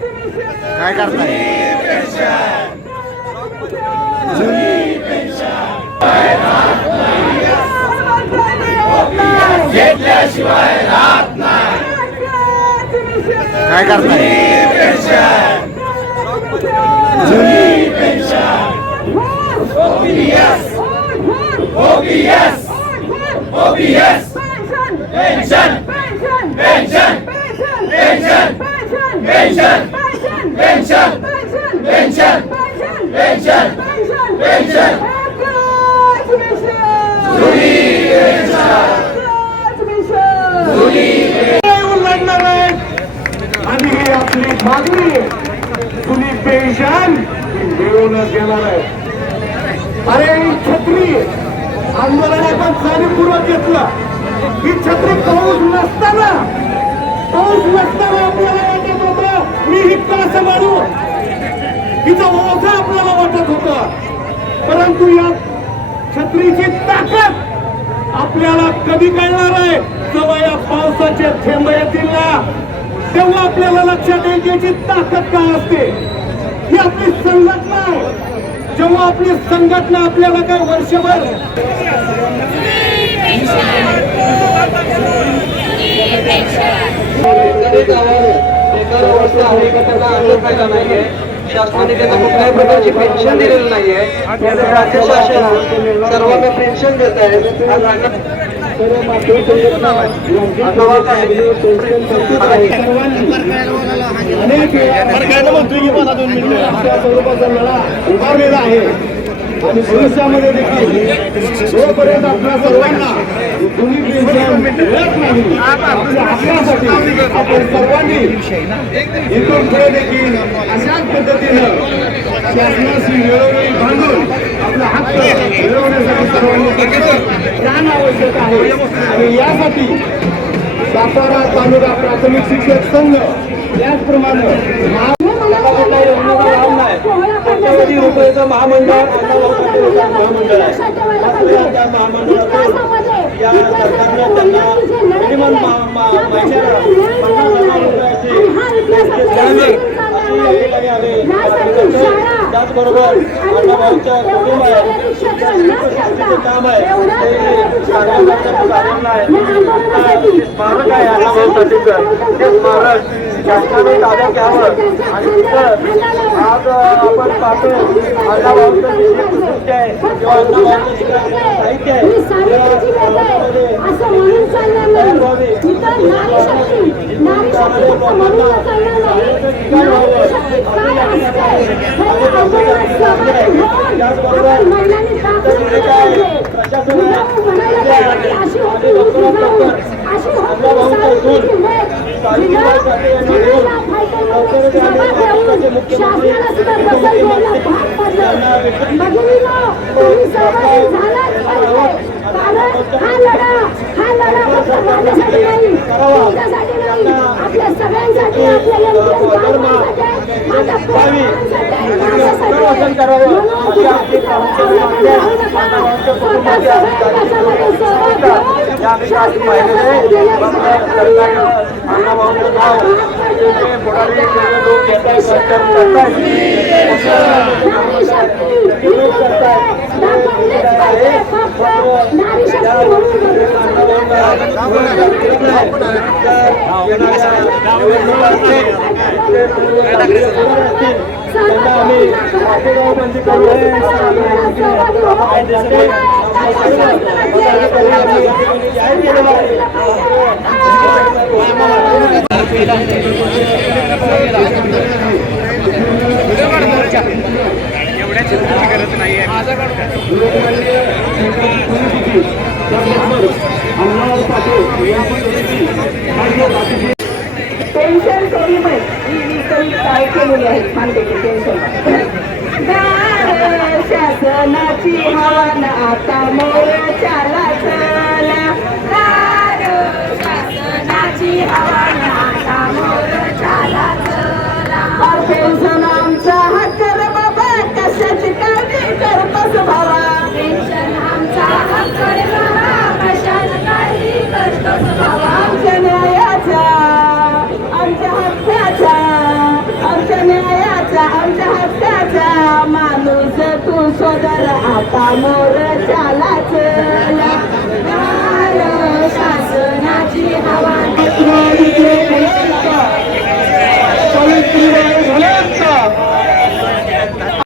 काय करताय? काय करताय? लढणार आहे आणि ही आपली मागणी जुनी पेन्शन येणार आहे अरे ही छत्री आंदोलनाचा जाणीवपूर्वक घेतलं ही छत्री पाऊस नसताना पाऊस नसताना आपल्याला परंतु या छत्रीची ताकद आपल्याला कधी कळणार आहे. जेव्हा या पावसाचे थेंब येतील ना तेव्हा आपल्याला लक्षात येईल की याची ताकद काय असते. ही आपली संघटना आहे. जेव्हा आपली संघटना आपल्याला काय वर्षभर बेकार अवस्था आहे का अर्ज फायदा नाहीये. शासनाने त्यांना कुठल्याही प्रकारची पेन्शन दिलेली नाहीये. याचं राज्य शासन सर्वांना पेन्शन देत आहे. आहे. स्वरूपाचा लढा उभारलेला आहे. आणि भविष्यामध्ये देखील जोपर्यंत आपल्या सर्वांना पेन्शन मिळत नाही आपल्या हक्कासाठी आपण सर्वांनी इथून पुढे देखील अशाच पद्धतीनं शासनाशी वेळोवेळी भांडून आपला हक्क मिळवण्यासाठी सर्वांनी जाणं आवश्यक आहे. आणि यासाठी सातारा तालुका प्राथमिक शिक्षक संघ त्याचप्रमाणे कोट्यवधी रुपयाचं महामंडळ महामंडळ आहे. त्या महामंडळातून या सरकारने त्यांना मिनिमम महिन्याला पन्नास हजार रुपयाची त्याचबरोबर अन्नभाऊचं कुटुंब आहे. काम आहे. ते स्मारक आहे अन्नभाऊ साठीचं ते स्मारक शासनाने ताब्यात घ्यावं आणि तिथं आज आपण पाहतो कृत्य आहे किंवा काही साहित्य आहे झालाच पाहिजे. कारण हा लढा माझ्यासाठी नाही तुमच्यासाठी नाही आपल्या सगळ्यांसाठी आपल्या लोक एवढ्या त्यांना करत नाही आहे टेन्शन कमी पण ही काही काय केलेली आहे? सांगते की पेन्शन शासनाची हवा आता मोर्चाला चला हक्काचा आमच्या न्यायाचा आमच्या हक्काचा माणूस तू स्वतः आता मोर चाला